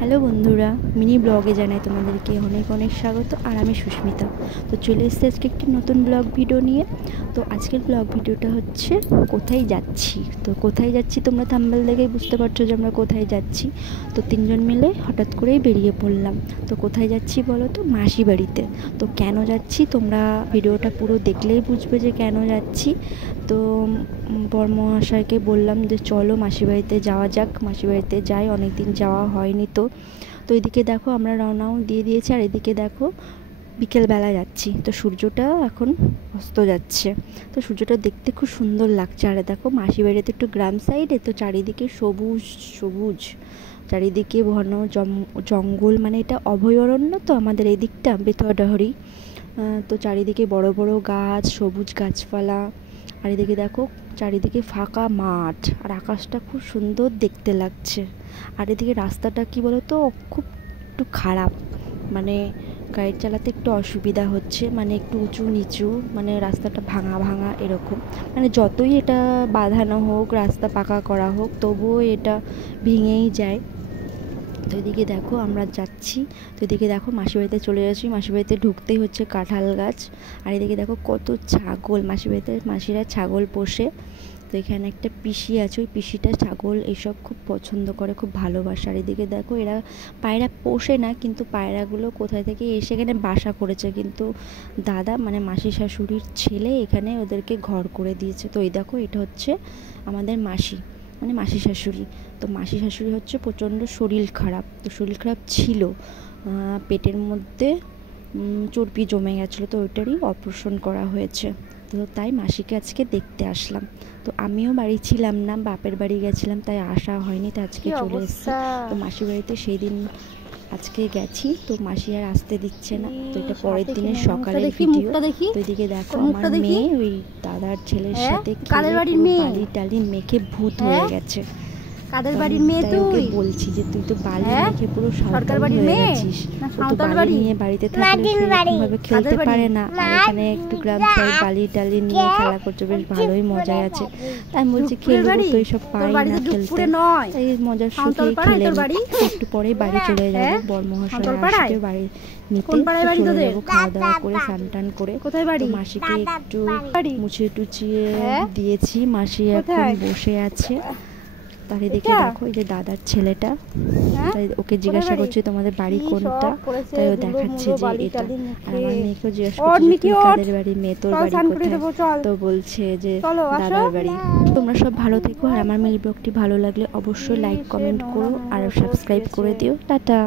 Hello বন্ধুরা, mini ব্লগে জানাই তোমাদেরকে অনেক অনেক স্বাগত। আর আমি সুস্মিতা। তো চলে এসেছি আজকে একটি নতুন ব্লগ ভিডিও নিয়ে। তো আজকের ব্লগ ভিডিওটা হচ্ছে কোথায় যাচ্ছি। তো কোথায় যাচ্ছি তোমরা থাম্বনেল দেখেই বুঝতে পারছো যে আমরা কোথায় যাচ্ছি। তো তিনজন মিলে হঠাৎ করেই বেরিয়ে পড়লাম। তো কোথায় যাচ্ছি বলো তো? মাসি বাড়িতে। তো কেন যাচ্ছি তোমরা ভিডিওটা পুরো দেখলেই বুঝবে যে কেন যাচ্ছি। তো বরমহাশয়কে বললাম যে চলো মাসি বাড়িতে যাওয়া যাক, মাসি বাড়িতে যাই, অনেক দিন যাওয়া হয়নি। তো এদিকে দেখো আমরা রওনাও দিয়ে দিয়েছি। আর এদিকে দেখো বিকেলবেলা যাচ্ছি। তো সূর্যটা এখন অস্ত যাচ্ছে। তো সূর্যটা দেখতে খুব সুন্দর লাগছে। আর দেখো মাসি বাড়িতে একটু গ্রাম সাইডে, তো চারিদিকে সবুজ সবুজ, চারিদিকে ঘন জঙ্গল, মানে এটা অভয়ারণ্য। তো আমাদের এই দিকটা বেতোয়াডাহরি। তো চারিদিকে বড় বড় গাছ, সবুজ গাছপালা। আর এদিকে দেখো চারিদিকে ফাঁকা মাঠ, আর আকাশটা খুব সুন্দর দেখতে লাগছে। আর এদিকে রাস্তাটা কি বলো তো, খুব একটু খারাপ, মানে গাড়ি চালাতে একটু অসুবিধা হচ্ছে, মানে একটু উঁচু নিচু, মানে রাস্তাটা ভাঙা ভাঙা এরকম। মানে যতই এটা বাঁধানো হোক, রাস্তা পাকা করা হোক, তবুও এটা ভেঙেই যায়। তো এদিকে দেখো আমরা যাচ্ছি। তো এদিকে দেখো মাসিবাড়িতে চলে যাচ্ছি। মাসিবাড়িতে ঢুকতেই হচ্ছে কাঁঠাল গাছ। আর এদিকে দেখো কত ছাগল, মাসিবাড়িতে মাসিরা ছাগল পোষে। তো এখানে একটা পিসি আছে, ওই পিসিটা ছাগল এইসব খুব পছন্দ করে, খুব ভালোবাসে। আর এদিকে দেখো এরা পায়রা পোষে না, কিন্তু পায়রাগুলো কোথায় থেকে এসে এখানে বাসা করেছে। কিন্তু দাদা মানে মাসি শাশুড়ির ছেলে এখানে ওদেরকে ঘর করে দিয়েছে। তো এই দেখো এটা হচ্ছে আমাদের মাসি, মানে মাসি শাশুড়ি। তো মাসি শাশুড়ি হচ্ছে প্রচণ্ড শরীর খারাপ। তো শরীর খারাপ ছিল, পেটের মধ্যে চর্বি জমে গেছিলো। তো ওইটারই অপারেশন করা হয়েছে। তো তাই মাসিকে আজকে দেখতে আসলাম। তো আমিও বাড়ি ছিলাম না, বাপের বাড়ি গেছিলাম, তাই আসা হয়নি। তো আজকে চলে এসেছি। তো মাসির বাড়িতে সেই দিন আজকে গেছি। তো মাসি আর আসতে দিচ্ছে না। তো এটা পরের দিনের সকালের ভিডিও। তো এদিকে দেখো আমার মেয়ে ওই দাদার ছেলের সাথে বালি টালি মেখে ভূত হয়ে গেছে। কাদের বাড়ির মেয়ে? তুই বলছি যে তুই তো বালি মেখে পুরো সরকার বাড়ির মেয়ে আছিস। তো বালি নিয়ে বাড়িতে থাকলে সেরকমভাবে খেলতে পারে না। আর এখানে একটু গ্রাম সাইড বালি টালি নিয়ে খেলা করছে, বেশ ভালোই মজায় আছে। তাই বলছি খেলবো, তো এইসব পারি না খেলতে, তাই মজার সুখে খেলে একটু পরে বাড়ি চলে যাবো। বরমহাশয় আসবে বাড়ি নিতে, চলে যাবো খাওয়া দাওয়া করে স্নান টান করে। মাসিকে একটু মুছিয়ে টুচিয়ে দিয়েছি। মাসি এখন বসে আছে। তার এদিকে দেখো এই যে দাদার ছেলেটা, তাই ওকে জিজ্ঞাসা করছি তোমাদের বাড়ি কোনটা, তাই ও দেখাচ্ছে যে এটা। আর আমার মেয়েকেও জিজ্ঞাসা করছি কাদের বাড়ি মেয়ে, তোর বাড়ি কোথায়? তো বলছে যে দাদার বাড়ি। তোমরা সব ভালো থেকো। আর আমার মিনি ব্লগটি ভালো লাগলে অবশ্যই লাইক কমেন্ট করো আর সাবস্ক্রাইব করে দিও। টাটা।